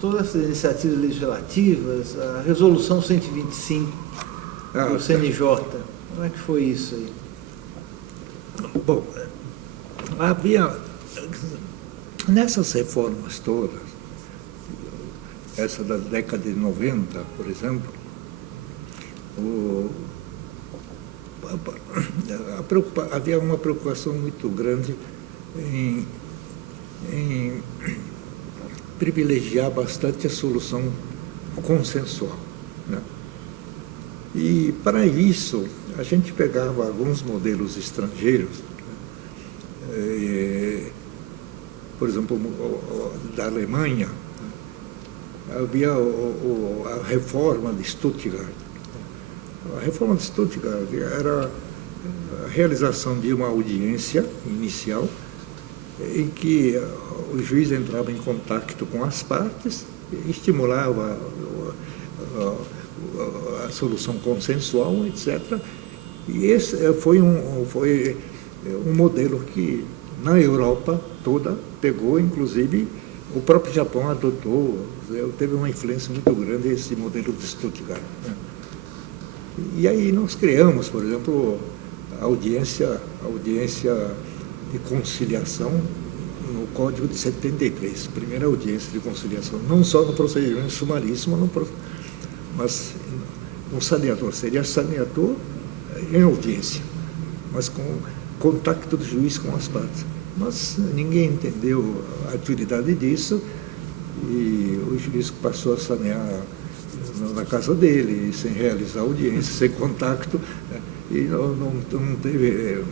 todas essas iniciativas legislativas, a Resolução 125 do CNJ, como é que foi isso aí? Bom, havia, nessas reformas todas, essa da década de 90, por exemplo, havia uma preocupação muito grande em privilegiar bastante a solução consensual, né? E, para isso, a gente pegava alguns modelos estrangeiros, por exemplo, da Alemanha, havia a reforma de Stuttgart. A reforma de Stuttgart era a realização de uma audiência inicial em que o juiz entrava em contato com as partes, estimulava a solução consensual, etc. E esse foi um modelo que na Europa toda pegou, inclusive o próprio Japão adotou, teve uma influência muito grande esse modelo de Stuttgart, né? E aí nós criamos, por exemplo, a audiência de conciliação no Código de 73, primeira audiência de conciliação, não só no procedimento sumaríssimo, mas no saneador, seria saneador em audiência, mas com contato do juiz com as partes. Mas ninguém entendeu a utilidade disso e o juiz passou a sanear na casa dele, sem realizar audiência, sem contato, e não teve...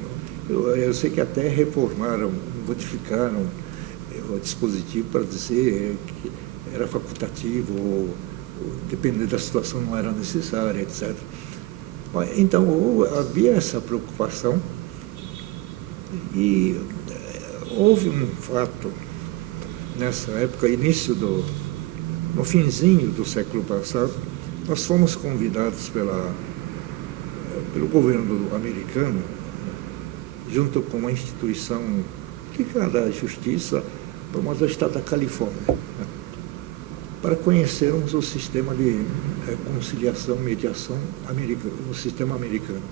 Eu sei que até reformaram, modificaram o dispositivo para dizer que era facultativo, ou dependendo da situação não era necessária, etc. Então, havia essa preocupação e houve um fato nessa época, no finzinho do século passado, nós fomos convidados pelo governo americano, junto com uma instituição que é da justiça, mas do estado da Califórnia, para conhecermos o sistema de conciliação, mediação americano, o sistema americano.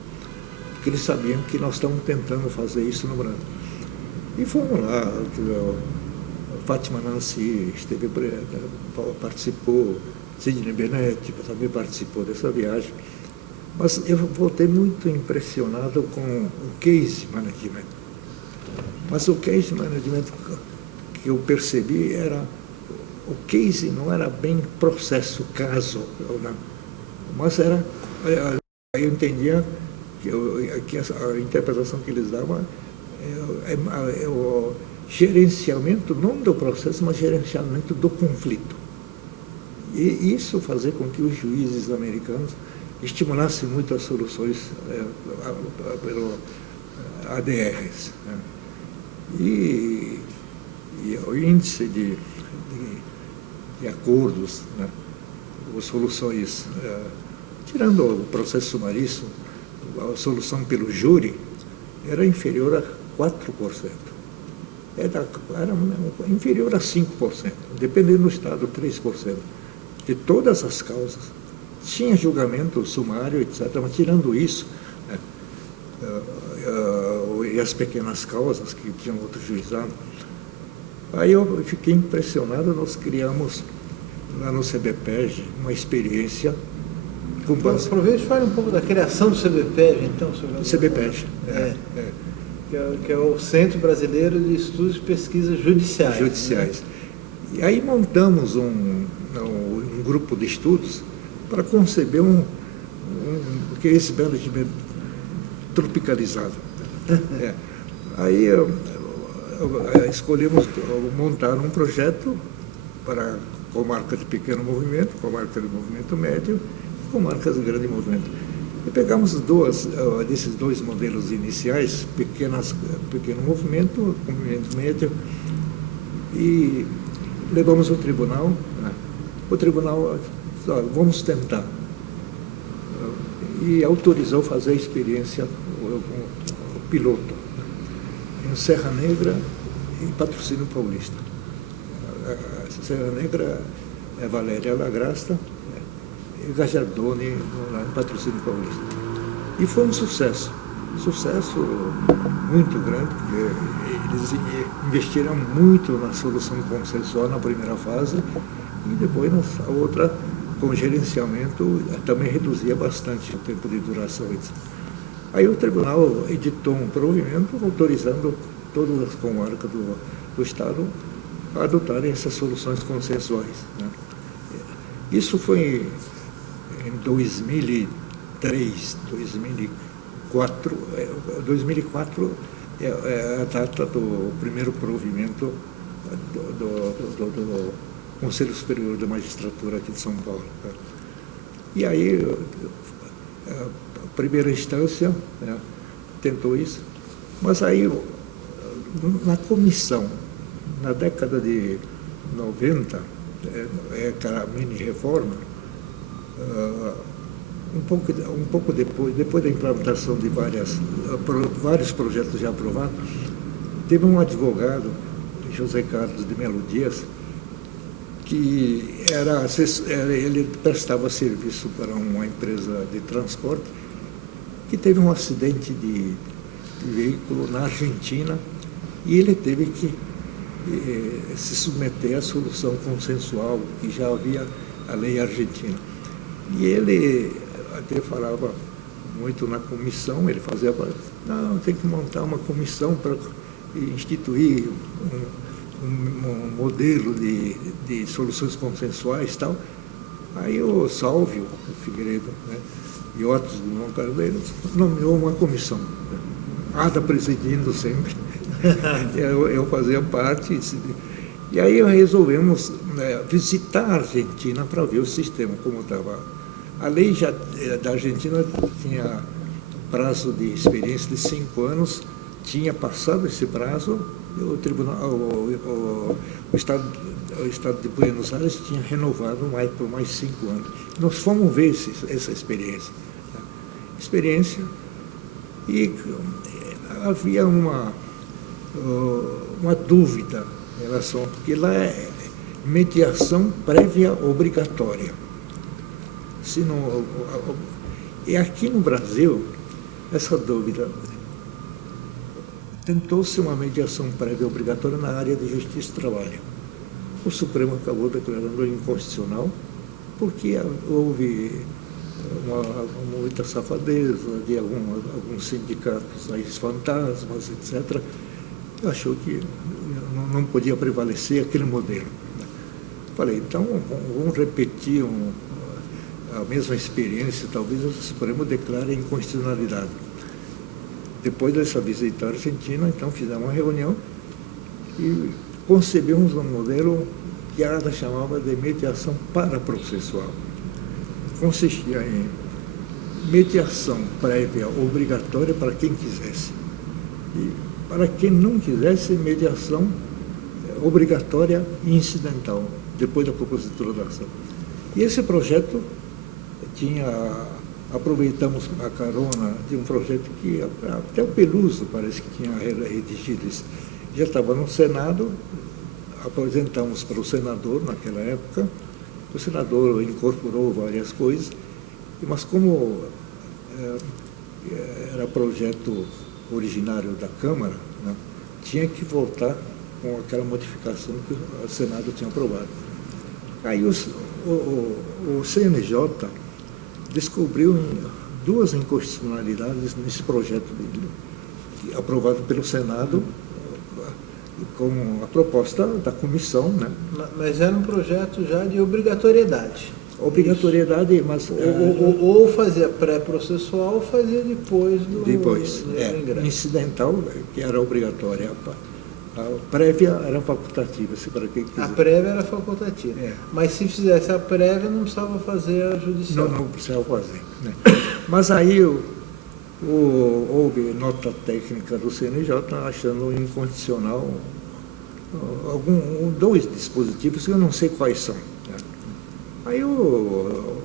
Porque eles sabiam que nós estamos tentando fazer isso no Brasil. E fomos lá, Fátima Nancy participou, Sidney Bennett também participou dessa viagem. Mas eu voltei muito impressionado com o case management. Mas o case management que eu percebi o case não era bem processo, caso, não, mas era, eu entendia que a interpretação que eles davam é o gerenciamento, não do processo, mas gerenciamento do conflito. E isso fazer com que os juízes americanos estimulassem muito as soluções pelo ADRs, né? E o índice de acordos, né? Ou soluções, tirando o processo sumaríssimo, a solução pelo júri era inferior a 4%. Era inferior a 5%, dependendo do estado, 3%. De todas as causas. Tinha julgamento sumário, etc., mas tirando isso, né, e as pequenas causas que tinham outro juizado, aí eu fiquei impressionado. Nós criamos lá no CBPEG uma experiência com base... Aproveite e fale um pouco da criação do CBPEG, então. O CBPEG. Que é o Centro Brasileiro de Estudos e Pesquisas Judiciais. Né? E aí montamos um grupo de estudos para conceber que é esse management tropicalizado. Aí escolhemos montar um projeto para comarca de pequeno movimento, comarca de movimento médio e comarcas de grande movimento. E pegamos desses dois modelos iniciais, pequeno movimento médio, e levamos ao tribunal. O tribunal disse: vamos tentar. E autorizou fazer a experiência, o piloto, em Serra Negra e Patrocínio Paulista. a Serra Negra é Valéria Lagrasta e Gajardoni, lá em Patrocínio Paulista. E foi um sucesso muito grande, porque eles investiram muito na solução consensual na primeira fase e depois na outra, com gerenciamento, também reduzia bastante o tempo de duração. Aí o tribunal editou um provimento autorizando todas as comarcas do Estado a adotarem essas soluções consensuais, né? Isso foi em 2003, 2004. 2004 é a data do primeiro provimento do Conselho Superior da Magistratura aqui de São Paulo. E aí, a primeira instância, né, tentou isso, mas aí, na comissão, na década de 90, aquela mini-reforma, um pouco depois da implantação de vários projetos já aprovados, teve um advogado, José Carlos de Melo Dias, que ele prestava serviço para uma empresa de transporte, que teve um acidente de veículo na Argentina e ele teve que se submeter à solução consensual, que já havia a lei argentina. E ele até falava muito na comissão, ele fazia, não, tem que montar uma comissão para instituir um modelo de soluções consensuais e tal. Aí o Sálvio, o Figueiredo, né, e outros do João Carlos, nomeou uma comissão. Ada presidindo sempre. Eu fazia parte. E aí resolvemos visitar a Argentina para ver o sistema, como estava. A lei da Argentina tinha prazo de experiência de 5 anos, tinha passado esse prazo, o tribunal, o Estado de Buenos Aires tinha renovado por mais 5 anos. Nós fomos ver essa experiência. E havia uma dúvida em relação, porque lá é mediação prévia obrigatória. E aqui no Brasil, essa dúvida, tentou-se uma mediação prévia obrigatória na área de justiça e trabalho. O Supremo acabou declarando inconstitucional, porque houve muita safadeza de alguns sindicatos, aí, fantasmas, etc. Achou que não podia prevalecer aquele modelo. Falei, então vamos repetir a mesma experiência, talvez o Supremo declare a inconstitucionalidade. Depois dessa visita à Argentina, então fizemos uma reunião e concebemos um modelo que a ADA chamava de mediação paraprocessual. Consistia em mediação prévia obrigatória para quem quisesse. E para quem não quisesse, mediação obrigatória e incidental, depois da propositura da ação. E esse projeto aproveitamos a carona de um projeto que até o Peluso parece que tinha redigido isso. Já estava no Senado, apresentamos para o senador naquela época, o senador incorporou várias coisas, mas como era projeto originário da Câmara, né, tinha que voltar com aquela modificação que o Senado tinha aprovado. Aí o CNJ descobriu 2 inconstitucionalidades nesse projeto aprovado pelo Senado, como a proposta da comissão, né? Mas era um projeto já de obrigatoriedade. Obrigatoriedade, mas... Ou fazia pré-processual ou fazia depois do ingresso. Incidental, que era obrigatória. A prévia era facultativa, se para quem quiser. A prévia era facultativa. Mas se fizesse a prévia, não precisava fazer a judicial. Não precisava fazer. Né? Mas aí houve nota técnica do CNJ achando incondicional 2 dispositivos que eu não sei quais são. Né? Aí o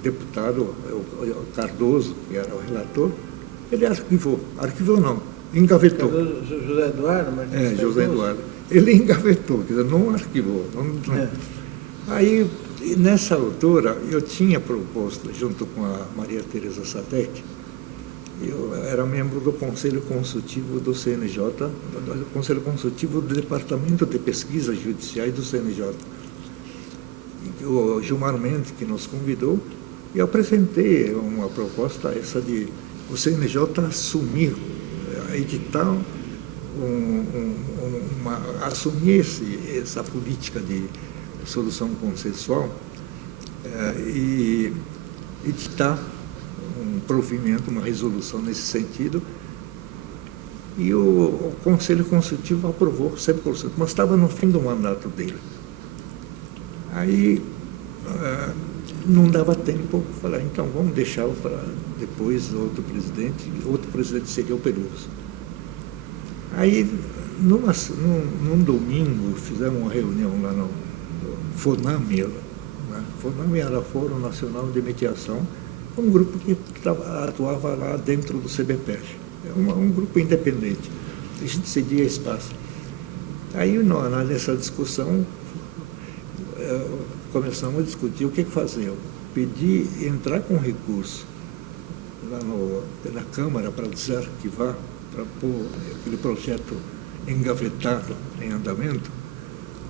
deputado o Cardoso, que era o relator, ele arquivou não, engavetou. José Eduardo Martins José Eduardo. Ele engavetou, quer dizer, não arquivou. Não. Aí, nessa altura, eu tinha proposto, junto com a Maria Teresa Sadek, eu era membro do Conselho Consultivo do CNJ, do Conselho Consultivo do Departamento de Pesquisas Judiciais do CNJ. E o Gilmar Mendes, que nos convidou, e eu apresentei uma proposta, essa de o CNJ assumir, editar, assumir essa política de solução consensual e editar um provimento, uma resolução nesse sentido, e o Conselho Consultivo aprovou 100%, mas estava no fim do mandato dele. Aí não dava tempo, falei, então vamos deixar para depois outro presidente seria o Peluso. Aí, num domingo, fizemos uma reunião lá no FONAME, né? FONAME era Fórum Nacional de Mediação, um grupo que atuava lá dentro do CBPEG, um grupo independente, a gente cedia espaço. Aí, nessa discussão, começamos a discutir o que fazer. Eu pedi entrar com recurso lá na Câmara para desarquivar, para pôr aquele projeto engavetado em andamento,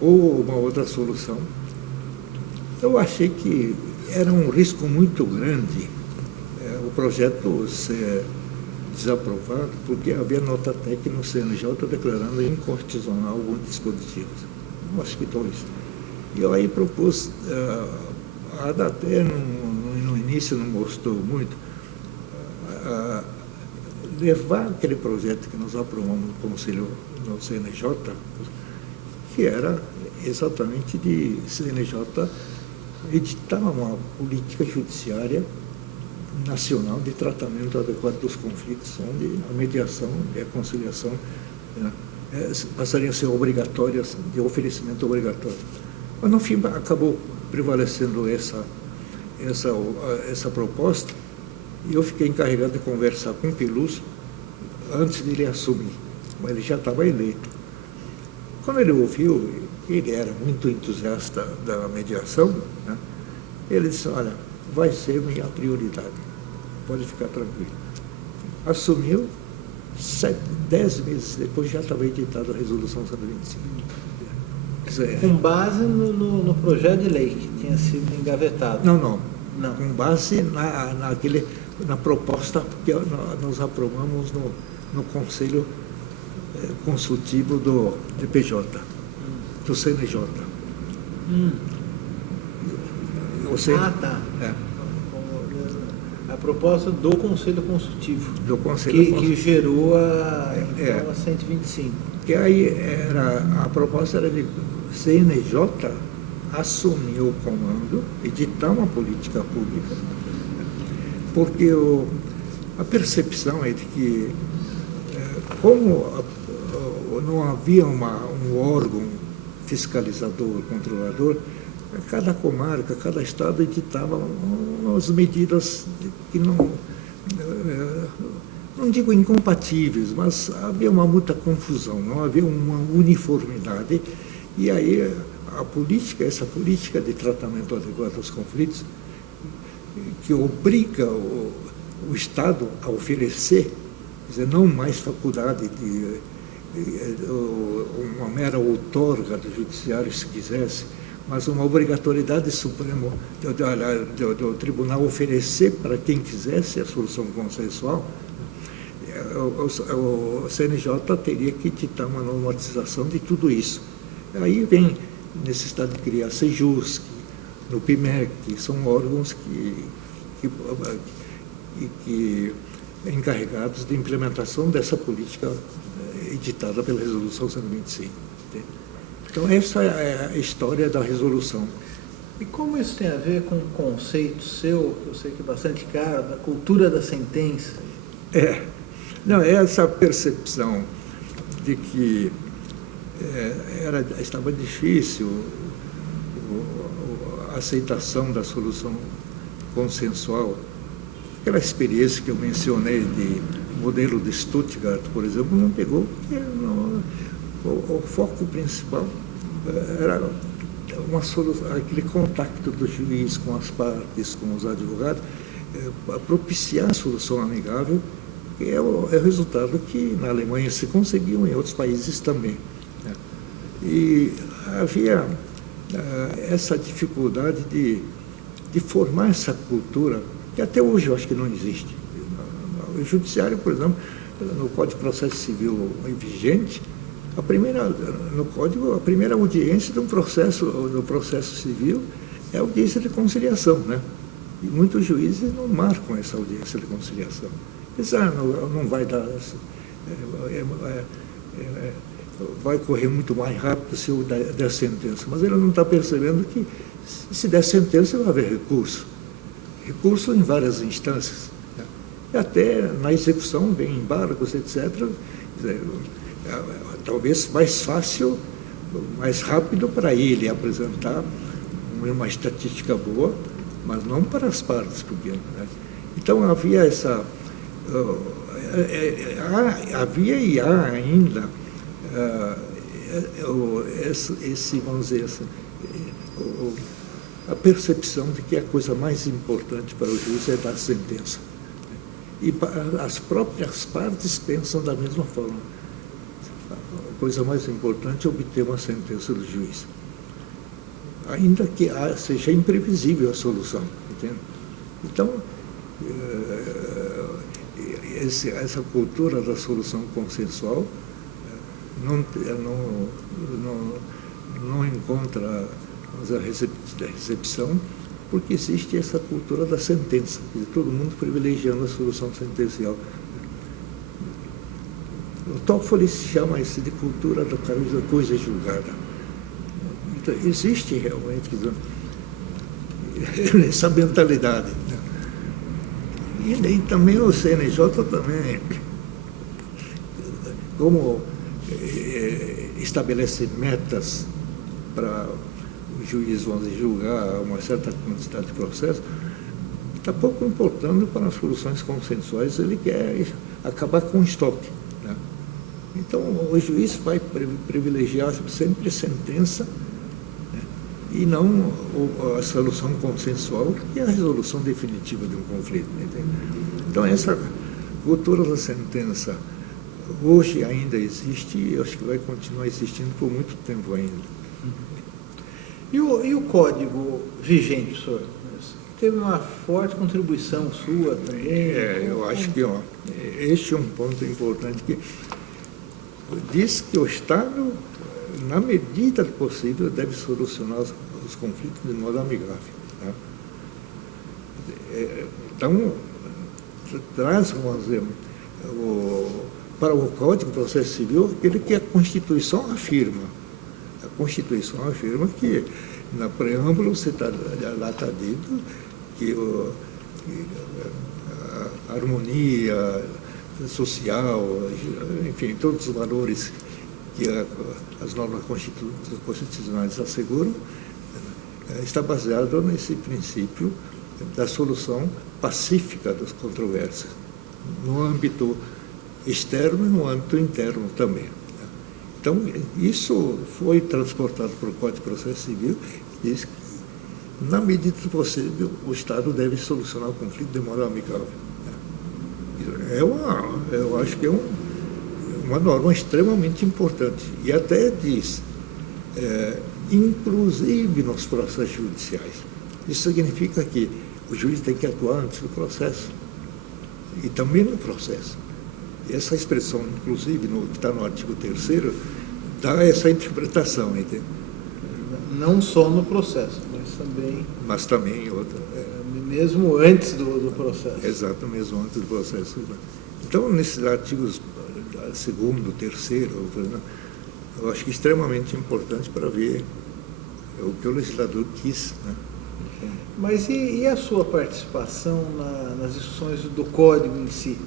ou uma outra solução. Eu achei que era um risco muito grande o projeto ser desaprovado, porque havia nota técnica no CNJ declarando inconstitucional alguns dispositivos. Eu acho que 2. E eu aí propus, a ADATE no início não gostou muito, levar aquele projeto que nós aprovamos no Conselho, no CNJ, que era exatamente de CNJ editar uma política judiciária nacional de tratamento adequado dos conflitos, onde a mediação e a conciliação passariam a ser obrigatórias, de oferecimento obrigatório. Mas, no fim, acabou prevalecendo essa proposta, e eu fiquei encarregado de conversar com o Peluso antes de ele assumir, mas ele já estava eleito. Quando ele ouviu, ele era muito entusiasta da mediação, né? Ele disse, olha, vai ser minha prioridade, pode ficar tranquilo. Assumiu, 10 meses depois já estava editada a Resolução 125. Com base no projeto de lei que tinha sido engavetado? Não. Com base na proposta que nós aprovamos no Conselho Consultivo do PJ, do CNJ. Tá. A proposta do Conselho Consultivo. Do Conselho que gerou a 125. Que aí a proposta era de CNJ assumir o comando, editar uma política pública, porque a percepção é de que, como não havia um órgão fiscalizador, controlador, cada comarca, cada estado editava umas medidas que não digo incompatíveis, mas havia muita confusão, não havia uma uniformidade, e aí essa política de tratamento adequado aos conflitos, que obriga o Estado a oferecer, quer dizer, não mais faculdade de uma mera outorga do judiciário, se quisesse, mas uma obrigatoriedade suprema do tribunal oferecer para quem quisesse a solução consensual. O CNJ teria que editar uma normatização de tudo isso. Aí vem necessidade de criar a Sejusc, no PIMEC, que são órgãos que encarregados de implementação dessa política editada pela Resolução 125. Entende? Então, essa é a história da resolução. E como isso tem a ver com o conceito seu, que eu sei que é bastante caro, da cultura da sentença? Não, essa percepção de que estava difícil a aceitação da solução consensual. Aquela experiência que eu mencionei de modelo de Stuttgart, por exemplo, não pegou, porque o foco principal era uma solução, aquele contato do juiz com as partes, com os advogados, propiciar a solução amigável, que é o resultado que na Alemanha se conseguiu, em outros países também, né? E havia essa dificuldade de formar essa cultura, que até hoje eu acho que não existe. O judiciário, por exemplo, no Código de Processo Civil vigente, no Código, a primeira audiência do processo civil é a audiência de conciliação, né? E muitos juízes não marcam essa audiência de conciliação. Eles não vai dar... vai correr muito mais rápido se eu der sentença. Mas ele não está percebendo que, se der sentença, vai haver recurso. Recurso em várias instâncias, né? E até na execução vem embargos, etc. Talvez mais fácil, mais rápido para ele apresentar uma estatística boa, mas não para as partes, porque, né? Então havia havia e há ainda vamos dizer assim, a percepção de que a coisa mais importante para o juiz é dar sentença. E as próprias partes pensam da mesma forma. A coisa mais importante é obter uma sentença do juiz, ainda que seja imprevisível a solução, entende? Então, essa cultura da solução consensual não encontra a recepção, porque existe essa cultura da sentença, de todo mundo privilegiando a solução sentencial. O Toffoli chama isso de cultura da coisa julgada. Então, existe realmente essa mentalidade, né? E também o CNJ também, como estabelece metas para o juiz, vamos dizer, julgar uma certa quantidade de processos, está pouco importando para as soluções consensuais, ele quer acabar com o estoque, né? Então, o juiz vai privilegiar sempre a sentença, né? E não a solução consensual, que é a resolução definitiva de um conflito, entende? Então, essa cultura da sentença hoje ainda existe e acho que vai continuar existindo por muito tempo ainda. E o código vigente, professor? Teve uma forte contribuição sua também? Eu acho que este é um ponto importante, que diz que o Estado, na medida do possível, deve solucionar os conflitos de modo amigável, né? Então, traz, vamos dizer, para o Código de Processo Civil aquele que a Constituição afirma. A Constituição afirma que, na preâmbula, lá está dito que a harmonia social, enfim, todos os valores que as normas constitucionais asseguram, está baseado nesse princípio da solução pacífica das controvérsias, no âmbito externo e no âmbito interno também. Então, isso foi transportado para o Código de Processo Civil, e diz que, na medida do possível, o Estado deve solucionar o conflito de modo amigável. Eu acho que é uma norma extremamente importante. E até diz, inclusive nos processos judiciais. Isso significa que o juiz tem que atuar antes do processo e também no processo. Essa expressão, inclusive, que está no artigo 3º, dá essa interpretação, entende? Não só no processo, mas também em outra. Mesmo antes do processo. Exato, mesmo antes do processo. Então, nesses artigos 2º, 3º, eu acho que é extremamente importante para ver o que o legislador quis, né? Mas e a sua participação nas discussões do Código em si?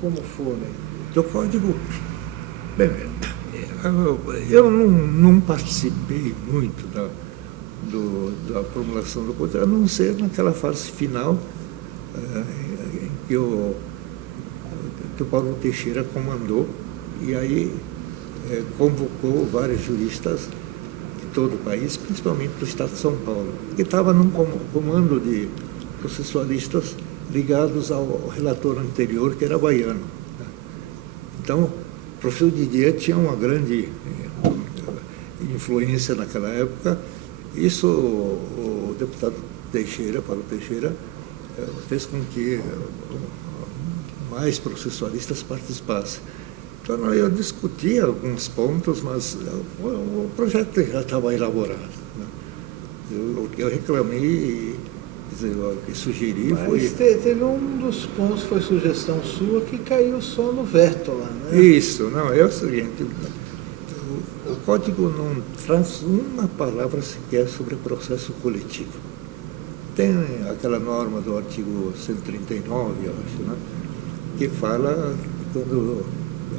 Como foi? Do Código... Bem, eu não participei muito da formulação do Código, a não ser naquela fase final em que o Paulo Teixeira comandou, e aí convocou vários juristas de todo o país, principalmente do estado de São Paulo, que estava num comando de processualistas ligados ao relator anterior, que era baiano. Então, o professor Didier tinha uma grande influência naquela época. Isso o deputado Teixeira, Paulo Teixeira, fez com que mais processualistas participassem. Então, eu discutia alguns pontos, mas o projeto já estava elaborado. Né? O que eu reclamei e sugeri foi... Mas teve um dos pontos, foi sugestão sua, que caiu só no veto lá, né? Isso, não, é o seguinte, o código não traz uma palavra sequer sobre processo coletivo. Tem aquela norma do artigo 139, eu acho, né, que fala que quando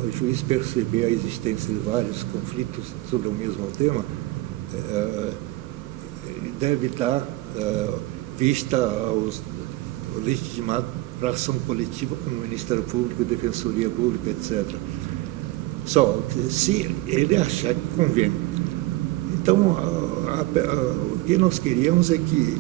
o juiz perceber a existência de vários conflitos sobre o mesmo tema, deve dar vista aos legitimados para ação coletiva, como o Ministério Público, Defensoria Pública, etc. Só se ele achar que convém. Então, o que nós queríamos é que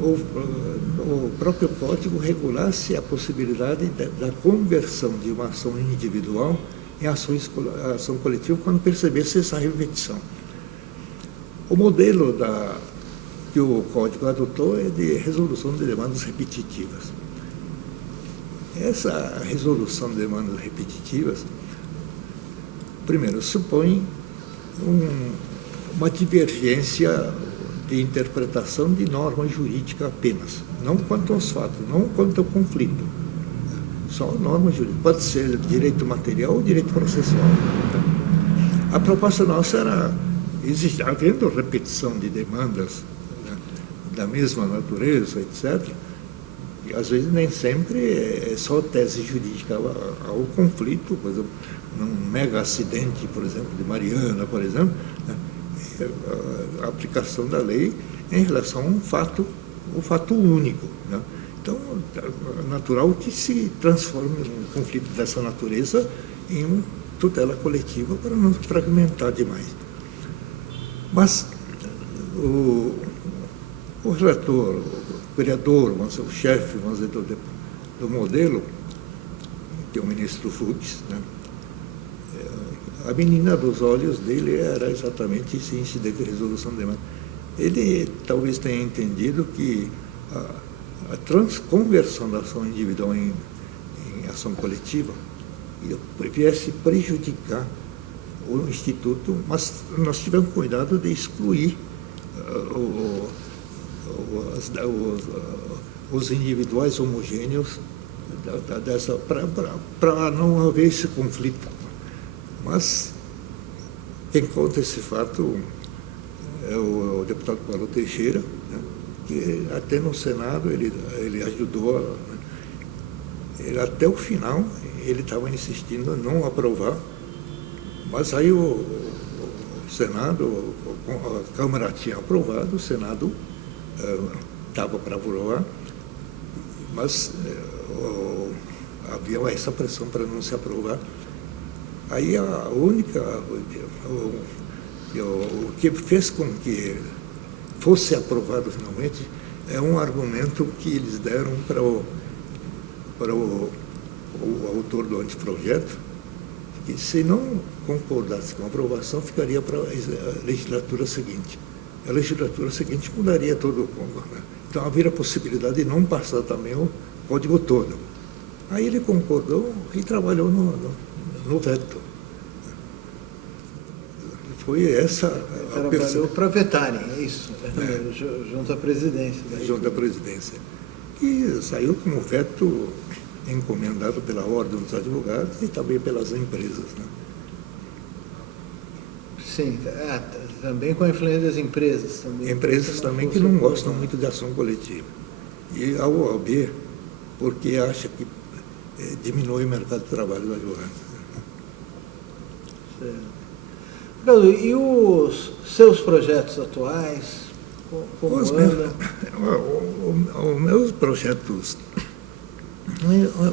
o próprio código regulasse a possibilidade da conversão de uma ação individual em ação coletiva quando percebesse essa repetição. O modelo que o código adotou é de resolução de demandas repetitivas. Essa resolução de demandas repetitivas, primeiro, supõe uma divergência de interpretação de norma jurídica apenas, não quanto aos fatos, não quanto ao conflito. Só norma jurídica. Pode ser direito material ou direito processual. A proposta nossa era, havendo repetição de demandas, né, da mesma natureza, etc., e às vezes nem sempre é só tese jurídica. Há o conflito, por exemplo, num mega acidente, por exemplo, de Mariana, por exemplo, né, a aplicação da lei em relação a um fato único. Né? Então, é natural que se transforme um conflito dessa natureza em uma tutela coletiva para não fragmentar demais. Mas o relator, o vereador, o chefe, vamos dizer, do modelo, que é o ministro Fux, né? A menina dos olhos dele era exatamente esse incidente de resolução de demanda. Ele talvez tenha entendido que a conversão da ação individual em ação coletiva viesse prejudicar o Instituto, mas nós tivemos cuidado de excluir os individuais homogêneos para não haver esse conflito. Mas quem conta esse fato é o deputado Paulo Teixeira, né, que até no Senado ele ajudou, né, até o final ele estava insistindo em não aprovar, mas aí o Senado, a Câmara tinha aprovado, o Senado estava para aprovar, mas havia essa pressão para não se aprovar. Aí o que fez com que fosse aprovado finalmente é um argumento que eles deram para o autor do anteprojeto, que se não concordasse com a aprovação, ficaria para a legislatura seguinte. A legislatura seguinte mudaria todo o Congo, né? Então havia a possibilidade de não passar também o código todo. Aí ele concordou e trabalhou no veto. Foi essa a Trabalhou para vetarem, é isso? Junto à presidência. Junto à presidência. E saiu com o veto encomendado pela Ordem dos Advogados e também pelas empresas. Né? Sim, também com a influência das empresas. Empresas também que não gostam muito de ação coletiva. E a OAB, porque acha que diminui o mercado de trabalho do advogado. Certo. E os seus projetos atuais? Como andam? Os meus projetos...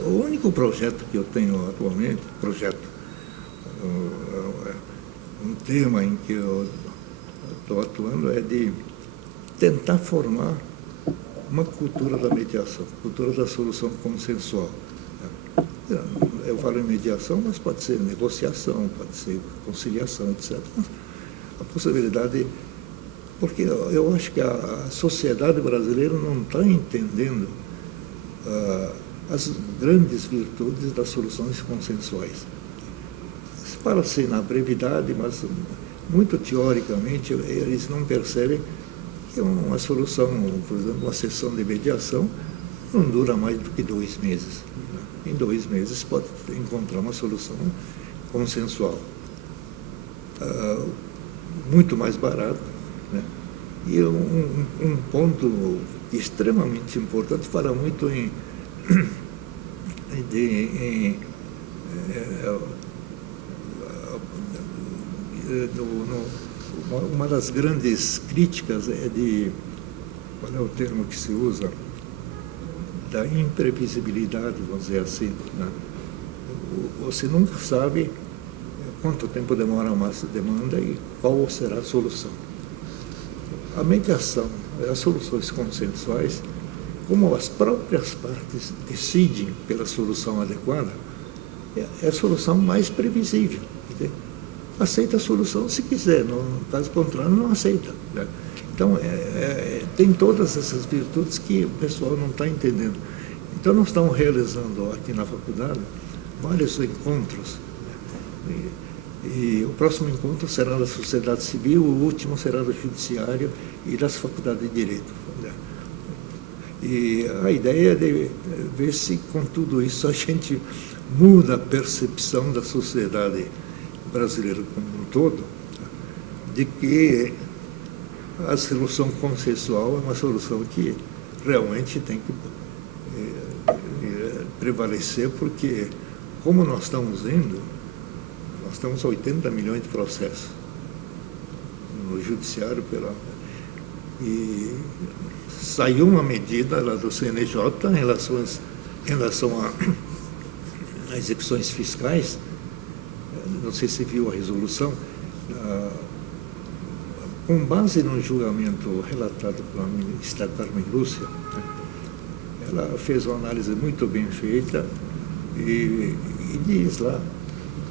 O único projeto que eu tenho atualmente, um tema em que eu estou atuando é de tentar formar uma cultura da mediação, cultura da solução consensual. Eu falo em mediação, mas pode ser negociação, pode ser conciliação, etc. A possibilidade, porque eu acho que a sociedade brasileira não está entendendo as grandes virtudes das soluções consensuais. Se fala assim na brevidade, mas muito teoricamente eles não percebem que uma solução, por exemplo, uma sessão de mediação não dura mais do que 2 meses. Em 2 meses pode encontrar uma solução consensual. Muito mais barato, né? E um ponto extremamente importante, fala muito uma das grandes críticas é qual é o termo que se usa? Da imprevisibilidade, vamos dizer assim, né? Você nunca sabe quanto tempo demora uma demanda e qual será a solução. A mediação, as soluções consensuais, como as próprias partes decidem pela solução adequada, é a solução mais previsível. Entende? Aceita a solução se quiser, no caso contrário, não aceita, né? Então, tem todas essas virtudes que o pessoal não está entendendo. Então, nós estamos realizando aqui na faculdade vários encontros, né? E o próximo encontro será da sociedade civil, o último será do judiciário e das faculdades de direito, né? E a ideia é de ver se com tudo isso a gente muda a percepção da sociedade brasileira como um todo, de que a solução consensual é uma solução que realmente tem que prevalecer, porque, como nós estamos indo, nós temos 80 milhões de processos no judiciário e saiu uma medida lá do CNJ em relação a execuções fiscais. Não sei se viu a resolução, com base no julgamento relatado pela ministra Carmen Lúcia, né? Ela fez uma análise muito bem feita e diz lá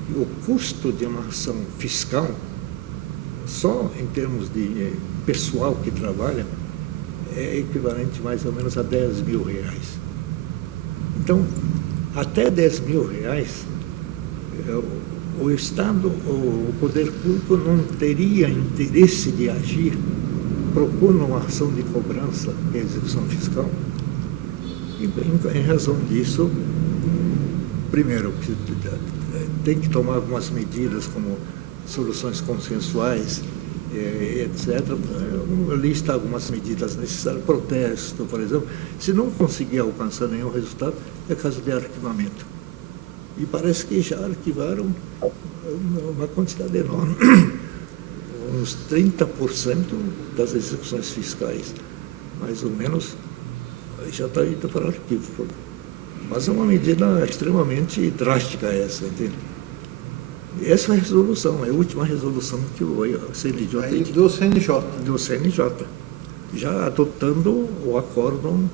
que o custo de uma ação fiscal, só em termos de pessoal que trabalha, é equivalente mais ou menos a R$10 mil. Então, até R$10 mil, o Estado, o poder público não teria interesse de agir propondo uma ação de cobrança e execução fiscal. E, em razão disso, primeiro, tem que tomar algumas medidas como soluções consensuais, etc. Lista algumas medidas necessárias, protesto, por exemplo. Se não conseguir alcançar nenhum resultado, é caso de arquivamento. E parece que já arquivaram uma quantidade enorme, uns 30% das execuções fiscais, mais ou menos, já está indo para arquivo. Mas é uma medida extremamente drástica essa, entende? Essa é a resolução, é a última resolução que o CNJ aí do CNJ. Do CNJ, já adotando o acórdão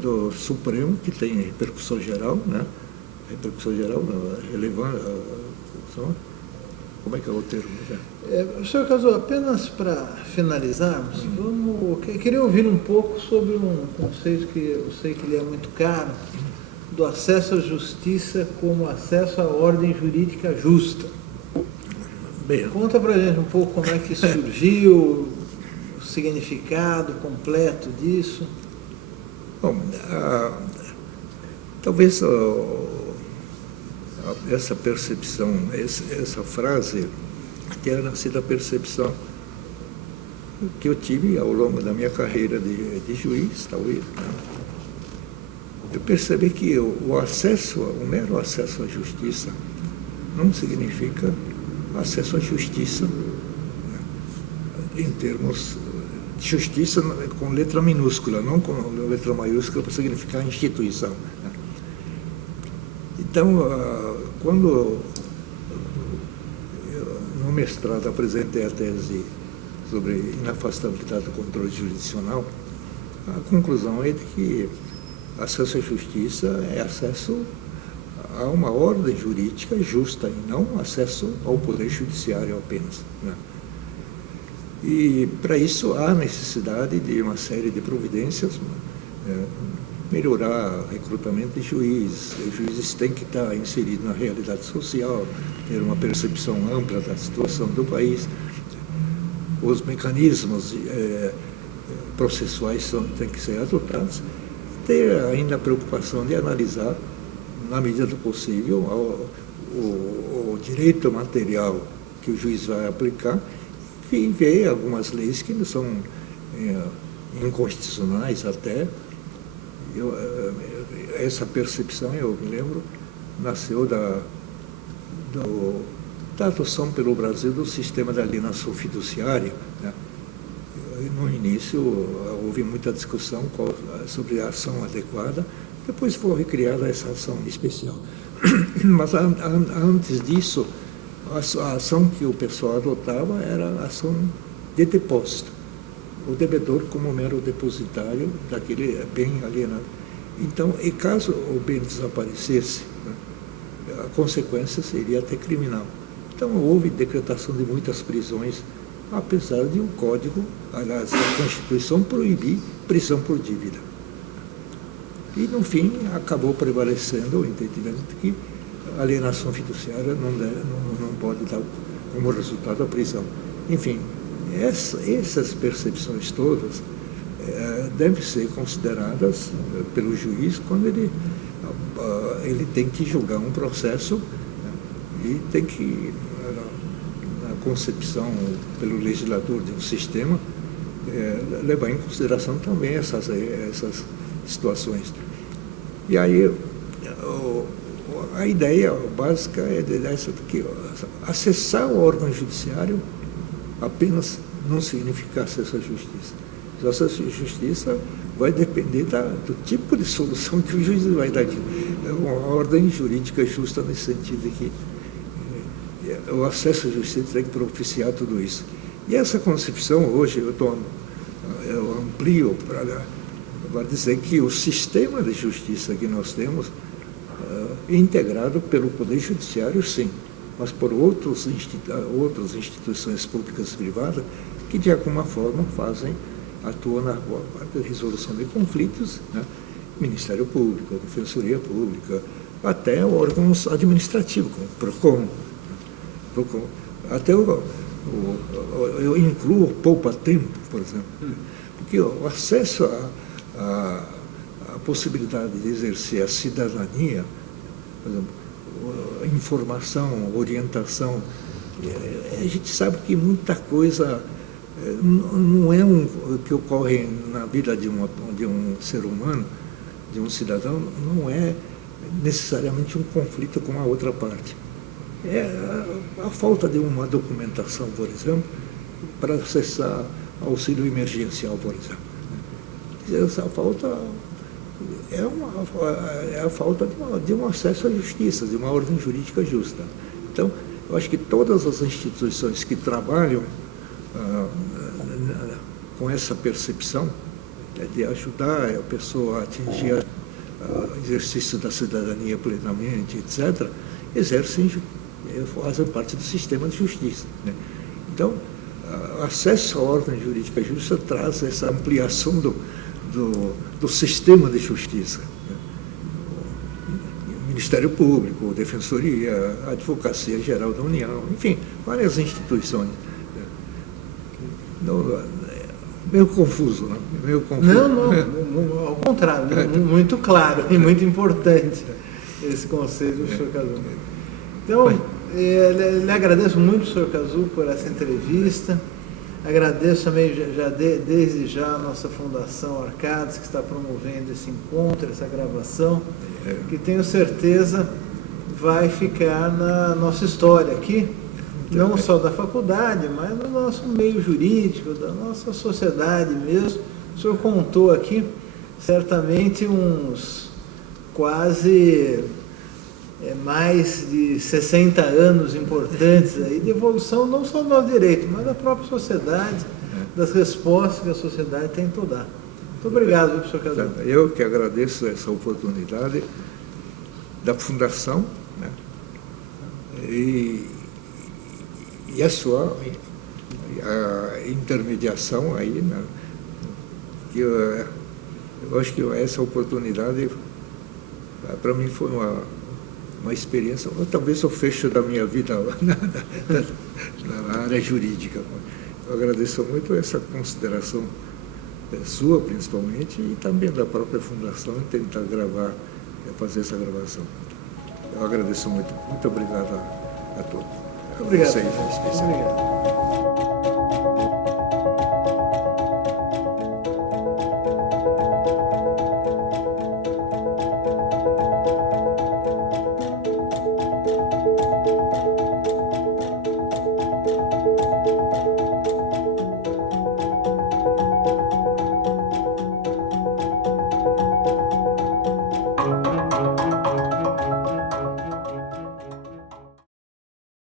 do Supremo, que tem repercussão geral, né? Repercussão geral, relevante, como é que é o termo? Senhor Cazzo, apenas para finalizarmos, eu queria ouvir um pouco sobre um conceito que eu sei que lhe é muito caro, do acesso à justiça como acesso à ordem jurídica justa. Bem, conta para a gente um pouco como é que surgiu, o significado completo disso. Bom, talvez essa percepção, essa frase tenha nascido da percepção que eu tive ao longo da minha carreira de juiz, talvez, né? Eu percebi que o mero acesso à justiça não significa acesso à justiça, né? Em termos de justiça com letra minúscula, não com letra maiúscula para significar instituição, né? Então, quando mestrado, apresentei a tese sobre inafastabilidade do controle jurisdicional. A conclusão é de que acesso à justiça é acesso a uma ordem jurídica justa e não acesso ao poder judiciário apenas, né? E para isso há necessidade de uma série de providências, melhorar o recrutamento de juízes. Os juízes têm que estar inseridos na realidade social, ter uma percepção ampla da situação do país. Os mecanismos processuais têm que ser adotados. Ter ainda a preocupação de analisar, na medida do possível, o direito material que o juiz vai aplicar e ver algumas leis que não são inconstitucionais até. Essa percepção, eu me lembro, nasceu da adoção pelo Brasil do sistema de alienação fiduciária, né? No início houve muita discussão sobre a ação adequada, depois foi criada essa ação especial. Mas antes disso, a ação que o pessoal adotava era a ação de depósito. O devedor como mero depositário daquele bem alienado. Então, e caso o bem desaparecesse, né, a consequência seria até criminal. Então, houve decretação de muitas prisões, apesar de o Código, aliás, a Constituição proibir prisão por dívida. E, no fim, acabou prevalecendo o entendimento de que a alienação fiduciária não pode dar como resultado a prisão. Enfim, essas percepções todas devem ser consideradas pelo juiz quando ele tem que julgar um processo, né, e tem que, na concepção pelo legislador de um sistema, levar em consideração também essas situações. E aí, a ideia básica é essa de que acessar o órgão judiciário apenas não significa acesso à justiça. O acesso à justiça vai depender do tipo de solução que o juiz vai dar aqui. É uma ordem jurídica justa nesse sentido de que o acesso à justiça tem que propiciar tudo isso. E essa concepção, hoje, eu amplio para dizer que o sistema de justiça que nós temos é integrado pelo Poder Judiciário, sim, mas por outras instituições públicas e privadas que, de alguma forma, atuam na resolução de conflitos, né? Ministério Público, Defensoria Pública, até órgãos administrativos, como PROCON. Até eu incluo o poupa-tempo, por exemplo, porque o acesso à possibilidade de exercer a cidadania, por exemplo, informação, orientação, a gente sabe que muita coisa não é o que ocorre na vida de um ser humano, de um cidadão, não é necessariamente um conflito com a outra parte. É a falta de uma documentação, por exemplo, para acessar auxílio emergencial, por exemplo. Essa falta é a falta de um acesso à justiça, de uma ordem jurídica justa. Então, eu acho que todas as instituições que trabalham com essa percepção de ajudar a pessoa a atingir o exercício da cidadania plenamente, etc., fazem parte do sistema de justiça, né? Então, acesso à ordem jurídica justa traz essa ampliação do sistema de justiça, né? O Ministério Público, a Defensoria, a Advocacia Geral da União, enfim, várias instituições. Meio confuso, né? Meio confuso. Não, ao contrário, muito claro e muito importante esse conceito do Sr. Cazul. Então, lhe agradeço muito, Sr. Cazul, por essa entrevista. Agradeço também desde já a nossa Fundação Arcades, que está promovendo esse encontro, essa gravação, que tenho certeza vai ficar na nossa história aqui, não só da faculdade, mas do nosso meio jurídico, da nossa sociedade mesmo. O senhor contou aqui, certamente, uns quase mais de 60 anos importantes aí de evolução, não só do nosso direito, mas da própria sociedade, das respostas que a sociedade tenta dar. Muito obrigado, professor Casanova. Eu que agradeço essa oportunidade da Fundação, né? E a sua intermediação aí, né? Eu acho que essa oportunidade, para mim, foi uma experiência, ou talvez o fecho da minha vida na área jurídica. Eu agradeço muito essa consideração sua, principalmente, e também da própria Fundação, em tentar fazer essa gravação. Eu agradeço muito. Muito obrigado a todos. Obrigado. A vocês, em especial. Obrigado.